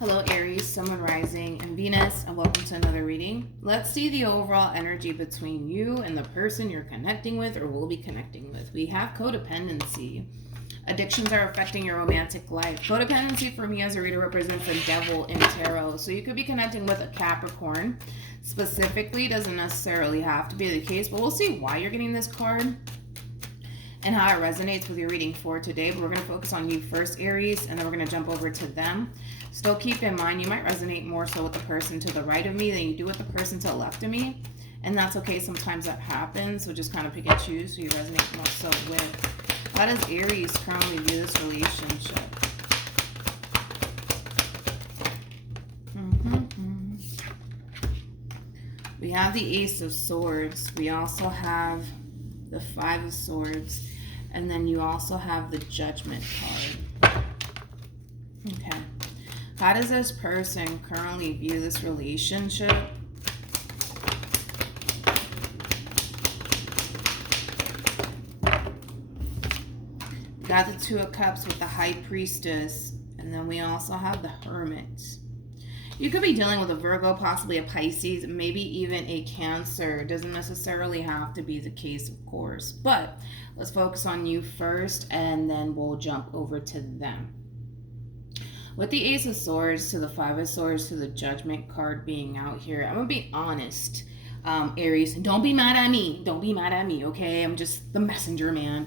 Hello Aries, Sun, Moon, Rising, and Venus, and welcome to another reading. Let's see the overall energy between you and the person you're connecting with or will be connecting with. We have codependency. Addictions are affecting your romantic life. Codependency for me as a reader represents the devil in tarot. So you could be connecting with a Capricorn. Specifically, doesn't necessarily have to be the case, but we'll see why you're getting this card and how it resonates with your reading for today. But we're going to focus on you first, Aries, and then we're going to jump over to them. Still keep in mind, you might resonate more so with the person to the right of me than you do with the person to the left of me. And that's okay. Sometimes that happens. So just kind of pick and choose who you resonate more so with. How does Aries currently view this relationship? We have the Ace of Swords. We also have the Five of Swords. And then you also have the Judgment card. Okay. How does this person currently view this relationship? Got the Two of Cups with the High Priestess. And then we also have the Hermit. You could be dealing with a Virgo, possibly a Pisces, maybe even a Cancer. Doesn't necessarily have to be the case, of course. But let's focus on you first, and then we'll jump over to them. With the Ace of Swords to the Five of Swords to the Judgment card being out here, I'm going to be honest, Aries. Don't be mad at me. Don't be mad at me, okay? I'm just the messenger, man.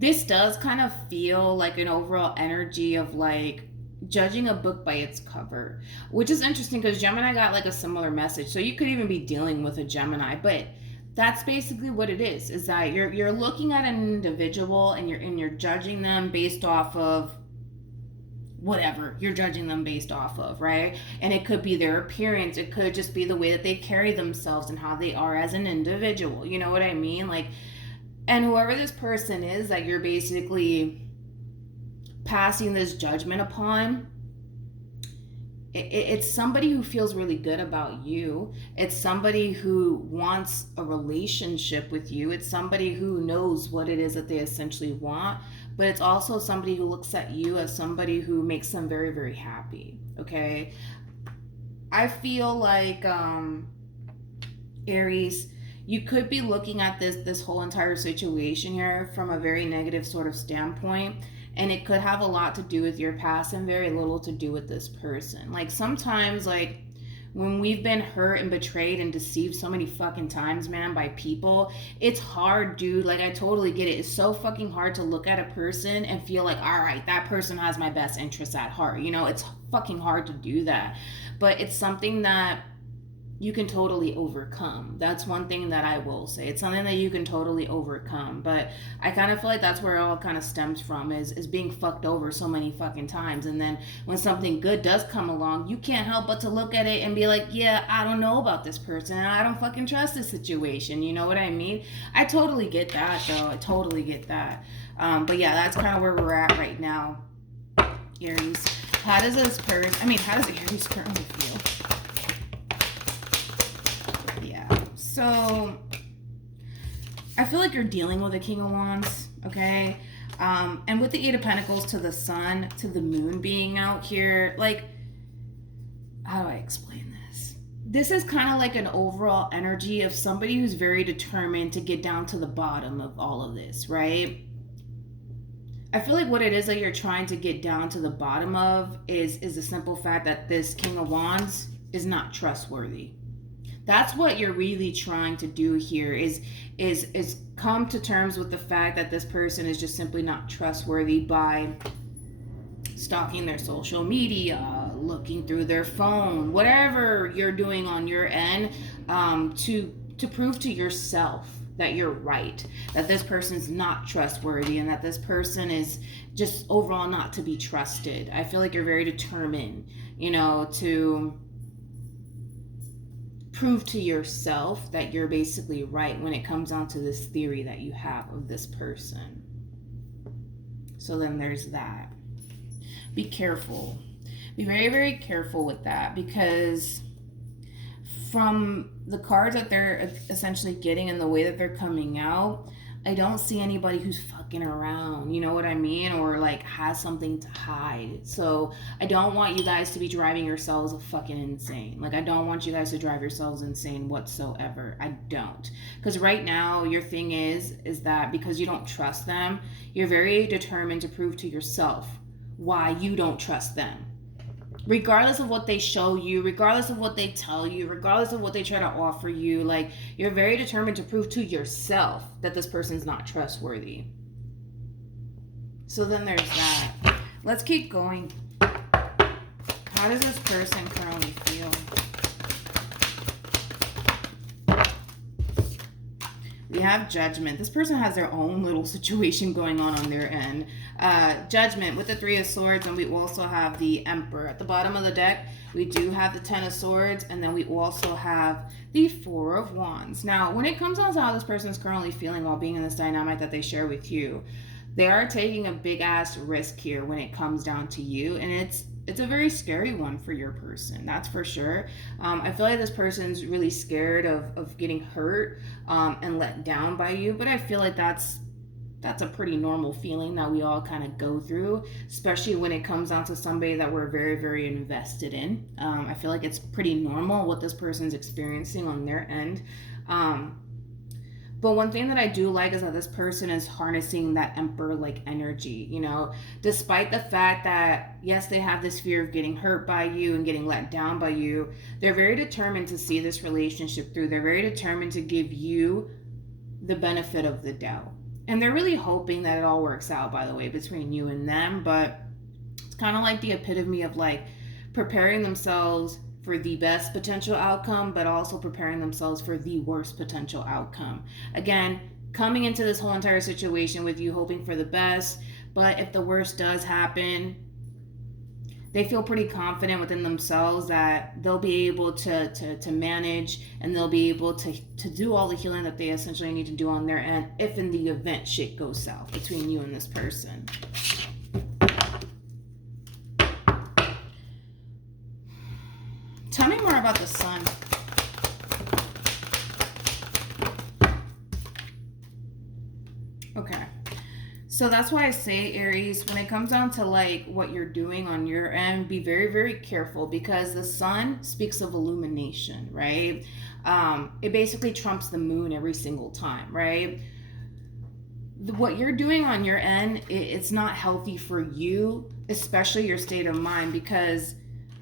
This does kind of feel like an overall energy of like judging a book by its cover, which is interesting because Gemini got like a similar message. So you could even be dealing with a Gemini, but that's basically what it is that you're looking at an individual and you're judging them based off of whatever you're judging them based off of, right? And it could be their appearance, it could just be the way that they carry themselves and how they are as an individual, you know what I mean? Like, and whoever this person is that you're basically passing this judgment upon, it's somebody who feels really good about you. It's somebody who wants a relationship with you. It's somebody who knows what it is that they essentially want, but it's also somebody who looks at you as somebody who makes them very, very happy, okay? I feel like, Aries, you could be looking at this whole entire situation here from a very negative sort of standpoint. And it could have a lot to do with your past and very little to do with this person. Like sometimes, like when we've been hurt and betrayed and deceived so many fucking times, man, by people, it's hard, dude. Like I totally get it. It's so fucking hard to look at a person and feel like, all right, that person has my best interests at heart. You know, it's fucking hard to do that. But it's something that you can totally overcome. That's one thing that I will say. It's something that you can totally overcome. But I kind of feel like that's where it all kind of stems from is being fucked over so many fucking times. And then when something good does come along, you can't help but to look at it and be like, yeah, I don't know about this person and I don't fucking trust this situation. You know what I mean? I totally get that though. I totally get that. But yeah, that's kind of where we're at right now, Aries. How does Aries currently feel? So, I feel like you're dealing with a King of Wands, okay? And with the Eight of Pentacles to the Sun, to the Moon being out here, like, how do I explain this? This is kind of like an overall energy of somebody who's very determined to get down to the bottom of all of this, right? I feel like what it is that you're trying to get down to the bottom of is the simple fact that this King of Wands is not trustworthy. That's what you're really trying to do here is come to terms with the fact that this person is just simply not trustworthy by stalking their social media, looking through their phone, whatever you're doing on your end, to prove to yourself that you're right, that this person's not trustworthy and that this person is just overall not to be trusted. I feel like you're very determined, you know, to prove to yourself that you're basically right when it comes down to this theory that you have of this person. So then there's that. Be careful. Be very, very careful with that, because from the cards that they're essentially getting and the way that they're coming out, I don't see anybody who's fucking fucking around, you know what I mean? Or like has something to hide. So I don't want you guys to be driving yourselves fucking insane. Like I don't want you guys to drive yourselves insane whatsoever. I don't. Because right now your thing is that because you don't trust them, you're very determined to prove to yourself why you don't trust them. Regardless of what they show you, regardless of what they tell you, regardless of what they try to offer you, like you're very determined to prove to yourself that this person's not trustworthy. So then there's that. Let's keep going. How does this person currently feel? We have Judgment. This person has their own little situation going on their end. Judgment with the Three of Swords, and we also have the Emperor. At the bottom of the deck, we do have the Ten of Swords, and then we also have the Four of Wands. Now, when it comes down to how this person is currently feeling while being in this dynamic that they share with you, they are taking a big-ass risk here when it comes down to you, and it's a very scary one for your person, that's for sure. I feel like this person's really scared of getting hurt and let down by you, but I feel like that's a pretty normal feeling that we all kind of go through, especially when it comes down to somebody that we're very, very invested in. I feel like it's pretty normal what this person's experiencing on their end. But one thing that I do like is that this person is harnessing that Emperor-like energy, you know, despite the fact that, yes, they have this fear of getting hurt by you and getting let down by you. They're very determined to see this relationship through. They're very determined to give you the benefit of the doubt. And they're really hoping that it all works out, by the way, between you and them. But it's kind of like the epitome of like preparing themselves for the best potential outcome, but also preparing themselves for the worst potential outcome. Again, coming into this whole entire situation with you hoping for the best, but if the worst does happen, they feel pretty confident within themselves that they'll be able to manage, and they'll be able to do all the healing that they essentially need to do on their end if in the event shit goes south between you and this person. Tell me more about the Sun. Okay. So that's why I say, Aries, when it comes down to like what you're doing on your end, be very, very careful, because the Sun speaks of illumination, right? It basically trumps the moon every single time, right? What you're doing on your end, it's not healthy for you, especially your state of mind, because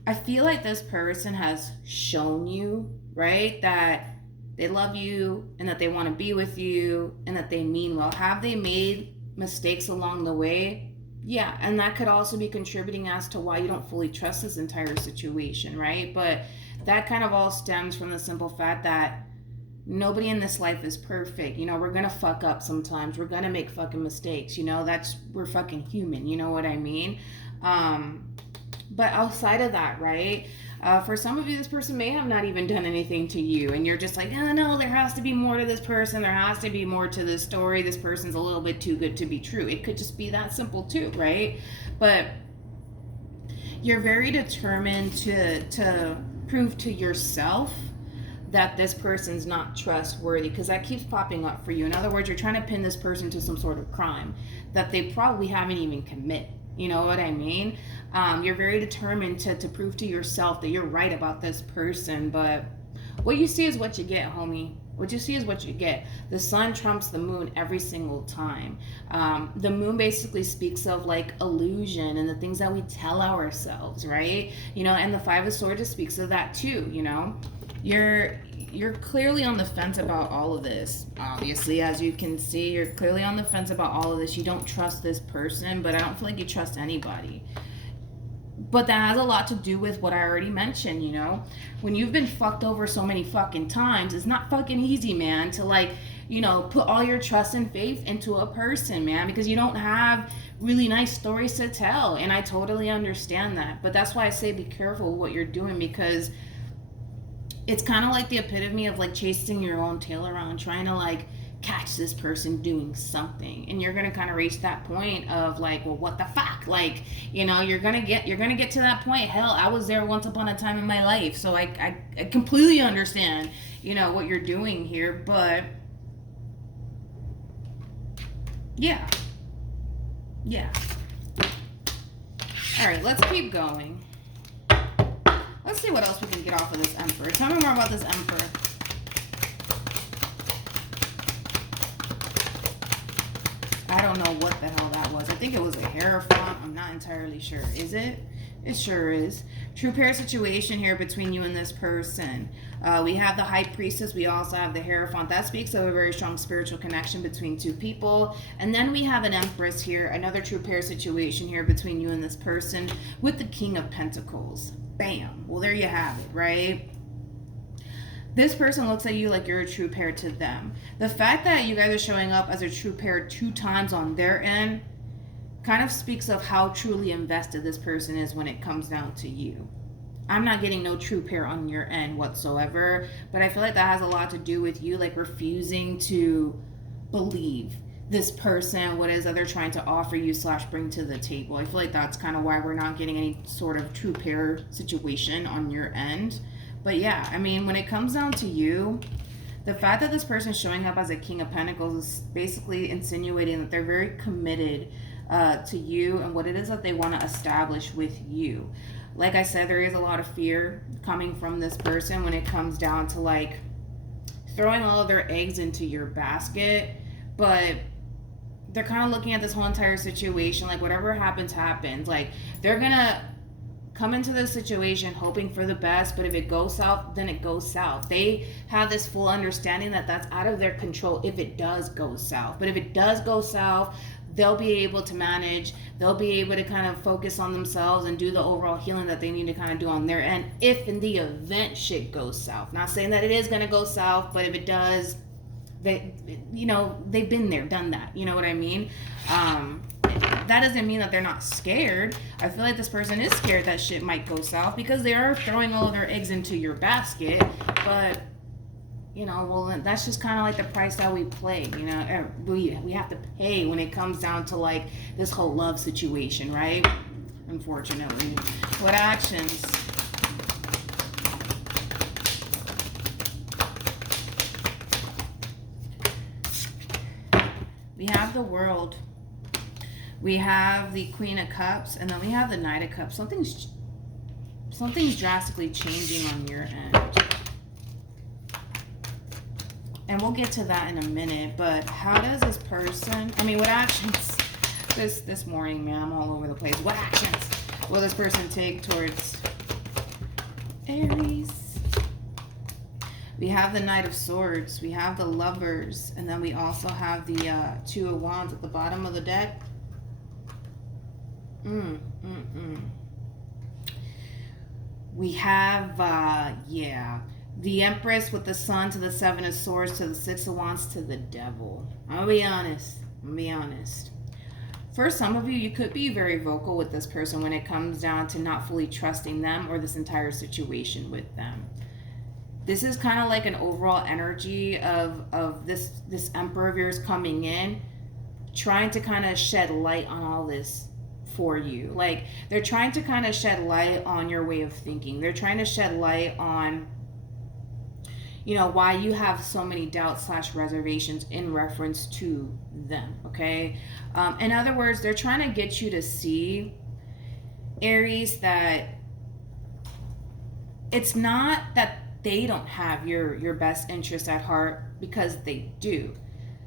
I feel like this person has shown you, right, that they love you and that they want to be with you and that they mean well. Have they made mistakes along the way? Yeah, and that could also be contributing as to why you don't fully trust this entire situation, right? But that kind of all stems from the simple fact that nobody in this life is perfect. You know, we're gonna fuck up sometimes. We're gonna make fucking mistakes. You know, we're fucking human. You know what I mean? But outside of that, right? For some of you, this person may have not even done anything to you, and you're just like, oh, no, there has to be more to this person. There has to be more to this story. This person's a little bit too good to be true. It could just be that simple too, right? But you're very determined to prove to yourself that this person's not trustworthy, because that keeps popping up for you. In other words, you're trying to pin this person to some sort of crime that they probably haven't even committed. You know what I mean? You're very determined to prove to yourself that you're right about this person, but what you see is what you get, homie. What you see is what you get. The Sun trumps the moon every single time. The moon basically speaks of like illusion and the things that we tell ourselves, right? You know, and the Five of Swords just speaks of that too, you know? You're clearly on the fence about all of this. Obviously, as you can see, you're clearly on the fence about all of this. You don't trust this person, but I don't feel like you trust anybody. But that has a lot to do with what I already mentioned, you know? When you've been fucked over so many fucking times, it's not fucking easy, man, to like, you know, put all your trust and faith into a person, man, because you don't have really nice stories to tell. And I totally understand that. But that's why I say be careful with what you're doing, because it's kind of like the epitome of like chasing your own tail around, trying to like catch this person doing something, and you're gonna kind of reach that point of like, well, what the fuck, like, you know, you're gonna get to that point. Hell, I was there once upon a time in my life, so I completely understand, you know, what you're doing here. But yeah, Yeah. All right, let's keep going. Let's see what else we can get off of this Emperor. Tell me more about this Emperor. I don't know what the hell that was. I think it was a Hierophant. I'm not entirely sure. Is it? It sure is. True pair situation here between you and this person. We have the High Priestess. We also have the Hierophant. That speaks of a very strong spiritual connection between two people. And then we have an Empress here. Another true pair situation here between you and this person with the King of Pentacles. Bam. Well, there you have it, right? This person looks at you like you're a true pair to them. The fact that you guys are showing up as a true pair 2 times on their end kind of speaks of how truly invested this person is when it comes down to you. I'm not getting no true pair on your end whatsoever, but I feel like that has a lot to do with you, like refusing to believe this person, what it is that they're trying to offer you / bring to the table. I feel like that's kind of why we're not getting any sort of true pair situation on your end. But yeah, I mean, when it comes down to you, the fact that this person is showing up as a King of Pentacles is basically insinuating that they're very committed to you and what it is that they want to establish with you. Like I said, there is a lot of fear coming from this person when it comes down to like throwing all of their eggs into your basket, but they're kind of looking at this whole entire situation like whatever happens, happens. Like they're gonna come into this situation hoping for the best, but if it goes south, then it goes south. They have this full understanding that that's out of their control if it does go south. But if it does go south, they'll be able to manage. They'll be able to kind of focus on themselves and do the overall healing that they need to kind of do on their end if in the event shit goes south. Not saying that it is going to go south, but if it does, they've been there, done that. You know what I mean? That doesn't mean that they're not scared. I feel like this person is scared that shit might go south because they are throwing all of their eggs into your basket. But, well, that's just kind of like the price that we play, we have to pay when it comes down to like this whole love situation, right? Unfortunately. What actions? We have the World. We have the Queen of Cups, and then we have the Knight of Cups. Something's drastically changing on your end. And we'll get to that in a minute, but how does this person, what actions, this morning, man, I'm all over the place. What actions will this person take towards Aries? We have the Knight of Swords, we have the Lovers, and then we also have the Two of Wands at the bottom of the deck. We have, the Empress with the Sun to the Seven of Swords to the Six of Wands to the Devil. I'm gonna be honest. For some of you, you could be very vocal with this person when it comes down to not fully trusting them or this entire situation with them. This is kind of like an overall energy of this Emperor of yours coming in, trying to kind of shed light on all this for you. Like, they're trying to kind of shed light on your way of thinking. They're trying to shed light on, why you have so many doubts / reservations in reference to them, okay? In other words, they're trying to get you to see, Aries, that it's not that they don't have your best interest at heart, because they do.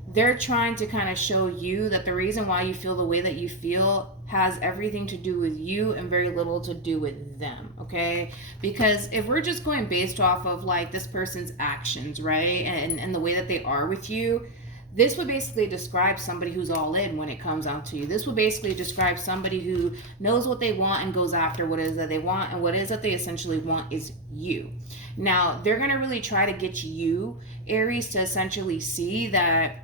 They're trying to kind of show you that the reason why you feel the way that you feel has everything to do with you and very little to do with them, okay? Because if we're just going based off of like this person's actions, right, and the way that they are with you, this would basically describe somebody who's all in when it comes down to you. This would basically describe somebody who knows what they want and goes after what it is that they want, and what it is that they essentially want is you. Now, they're going to really try to get you, Aries, to essentially see that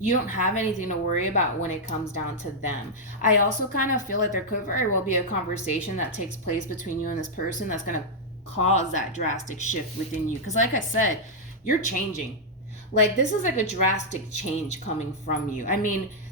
you don't have anything to worry about when it comes down to them. I also kind of feel like there could very well be a conversation that takes place between you and this person that's going to cause that drastic shift within you. Because like I said, you're changing. Like, this is like a drastic change coming from you.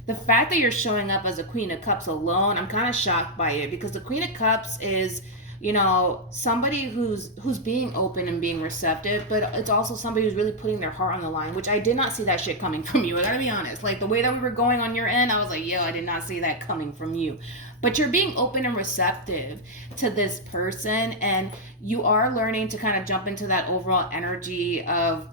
The fact that you're showing up as a Queen of Cups alone, I'm kind of shocked by it, because the Queen of Cups is you know, somebody who's being open and being receptive, but it's also somebody who's really putting their heart on the line, which I did not see that shit coming from you. I gotta be honest. Like, the way that we were going on your end, I was like, yo, I did not see that coming from you. But you're being open and receptive to this person, and you are learning to kind of jump into that overall energy of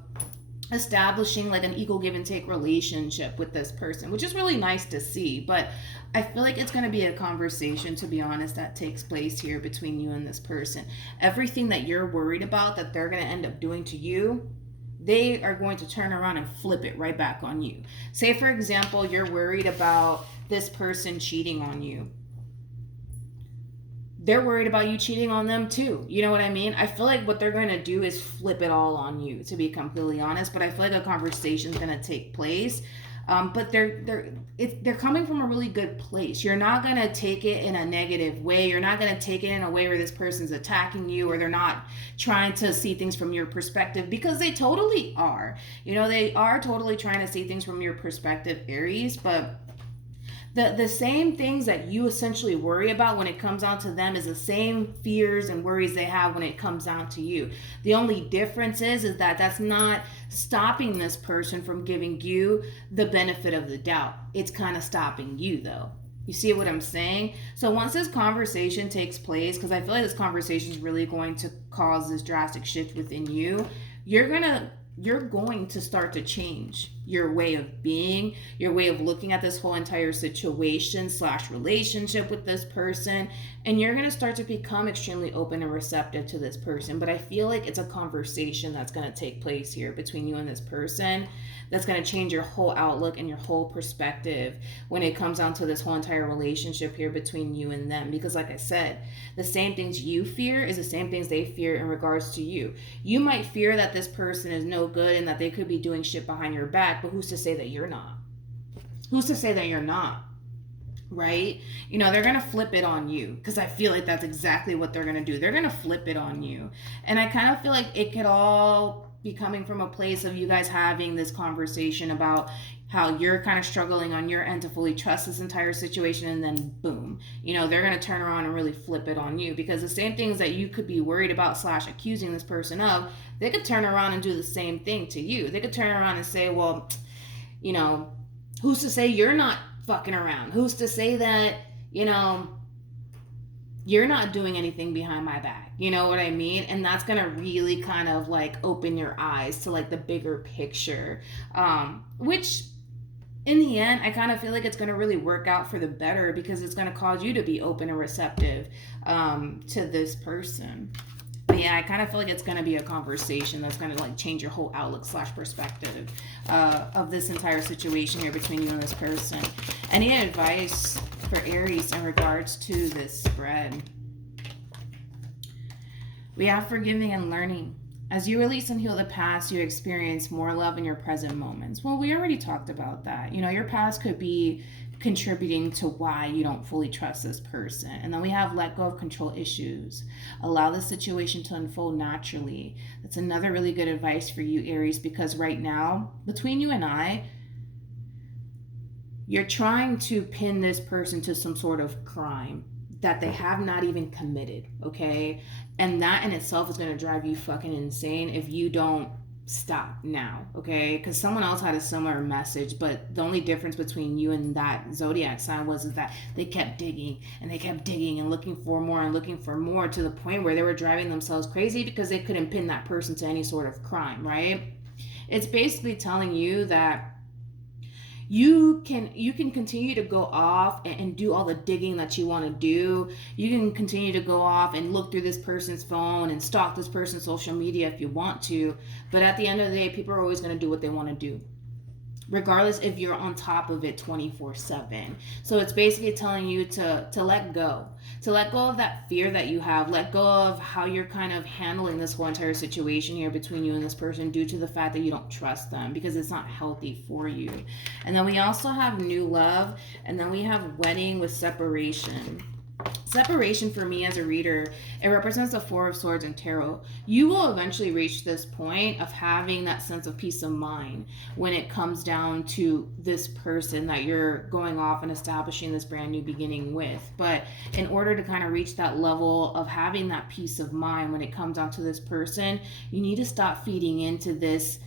establishing like an equal give and take relationship with this person, which is really nice to see. But I feel like it's going to be a conversation, to be honest, that takes place here between you and this person. Everything that you're worried about that they're going to end up doing to you, they are going to turn around and flip it right back on you. Say, for example, you're worried about this person cheating on you. They're worried about you cheating on them too. You know what I mean? I feel like what they're going to do is flip it all on you, to be completely honest. But I feel like a conversation is going to take place. But they're coming from a really good place. You're not going to take it in a negative way. You're not going to take it in a way where this person's attacking you, or they're not trying to see things from your perspective, because they totally are. You know, they are totally trying to see things from your perspective, Aries, but the same things that you essentially worry about when it comes down to them is the same fears and worries they have when it comes down to you. The only difference is that that's not stopping this person from giving you the benefit of the doubt. It's kind of stopping you, though. You see what I'm saying? So once this conversation takes place, because I feel like this conversation is really going to cause this drastic shift within you, you're going to start to change your way of being, your way of looking at this whole entire situation / relationship with this person, and you're going to start to become extremely open and receptive to this person. But I feel like it's a conversation that's going to take place here between you and this person that's going to change your whole outlook and your whole perspective when it comes down to this whole entire relationship here between you and them. Because like I said, the same things you fear is the same things they fear in regards to you. You might fear that this person is no good and that they could be doing shit behind your back, but who's to say that you're not? Who's to say that you're not? Right? You know, they're going to flip it on you, because I feel like that's exactly what they're going to do. They're going to flip it on you. And I kind of feel like it could all be coming from a place of you guys having this conversation about how you're kind of struggling on your end to fully trust this entire situation, and then boom, you know, they're going to turn around and really flip it on you, because the same things that you could be worried about / accusing this person of, they could turn around and do the same thing to you. They could turn around and say, well, you know, who's to say you're not fucking around? Who's to say that, you know, you're not doing anything behind my back? You know what I mean? And that's going to really kind of like open your eyes to like the bigger picture, which in the end, I kind of feel like it's going to really work out for the better, because it's going to cause you to be open and receptive to this person. But yeah, I kind of feel like it's going to be a conversation that's going to like change your whole outlook / perspective of this entire situation here between you and this person. Any advice for Aries in regards to this spread? We have forgiving and learning. As you release and heal the past, you experience more love in your present moments. Well, we already talked about that. You know, your past could be contributing to why you don't fully trust this person. And then we have let go of control issues. Allow the situation to unfold naturally. That's another really good advice for you, Aries, because right now, between you and I, you're trying to pin this person to some sort of crime that they have not even committed, okay? And that in itself is going to drive you fucking insane if you don't stop now, okay? Because someone else had a similar message, but the only difference between you and that zodiac sign was that they kept digging and they kept digging and looking for more and looking for more, to the point where they were driving themselves crazy because they couldn't pin that person to any sort of crime, right? It's basically telling you that you can continue to go off and do all the digging that you want to do. You can continue to go off and look through this person's phone and stalk this person's social media if you want to. But at the end of the day, people are always going to do what they want to do, regardless if you're on top of it 24/7. So it's basically telling you to let go. To let go of that fear that you have. Let go of how you're kind of handling this whole entire situation here between you and this person, due to the fact that you don't trust them, because it's not healthy for you. And then we also have new love. And then we have wedding with separation. Separation for me as a reader, it represents the Four of Swords in tarot. You will eventually reach this point of having that sense of peace of mind when it comes down to this person that you're going off and establishing this brand new beginning with. But in order to kind of reach that level of having that peace of mind when it comes down to this person, you need to stop feeding into this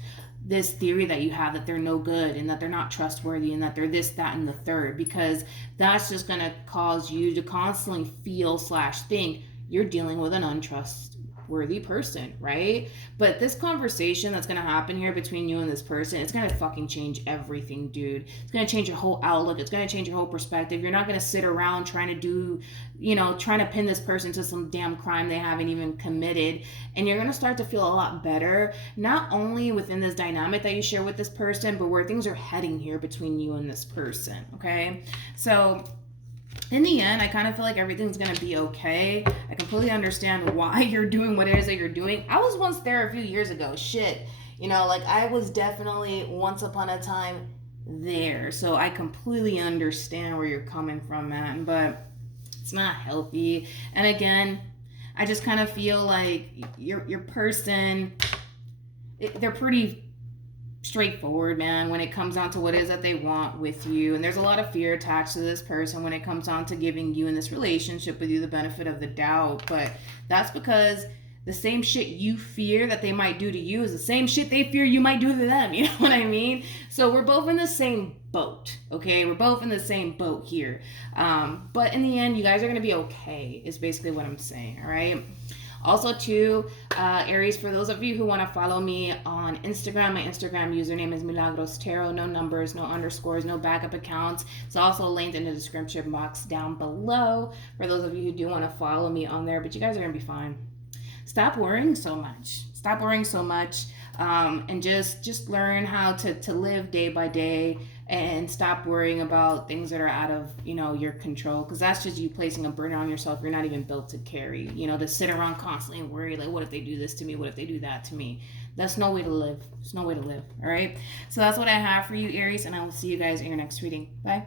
theory that you have that they're no good and that they're not trustworthy and that they're this, that, and the third, because that's just going to cause you to constantly feel / think you're dealing with an untrustworthy person, right? But this conversation that's going to happen here between you and this person, it's going to fucking change everything, dude. It's going to change your whole outlook. It's going to change your whole perspective. You're not going to sit around trying to do, trying to pin this person to some damn crime they haven't even committed. And you're going to start to feel a lot better, not only within this dynamic that you share with this person, but where things are heading here between you and this person, okay? So in the end, I kind of feel like everything's going to be okay. I completely understand why you're doing what it is that you're doing. I was once there a few years ago. Shit. I was definitely once upon a time there. So I completely understand where you're coming from, man. But it's not healthy. And again, I just kind of feel like your person, they're pretty straightforward, man, when it comes down to what it is that they want with you. And there's a lot of fear attached to this person when it comes down to giving you in this relationship with you the benefit of the doubt. But that's because the same shit you fear that they might do to you is the same shit they fear you might do to them. You know what I mean? So we're both in the same boat, okay? We're both in the same boat here. But in the end, you guys are going to be okay, is basically what I'm saying, all right? Also, too, Aries, for those of you who want to follow me on Instagram, my Instagram username is MilagrosTarot. No numbers, no underscores, no backup accounts. It's also linked in the description box down below for those of you who do want to follow me on there. But you guys are going to be fine. Stop worrying so much. Stop worrying so much, and just learn how to live day by day, and stop worrying about things that are out of your control, because that's just you placing a burden on yourself you're not even built to carry. To sit around constantly and worry, like, what if they do this to me, what if they do that to me? That's no way to live. It's no way to live. All right, so that's what I have for you, Aries, and I will see you guys in your next reading. Bye.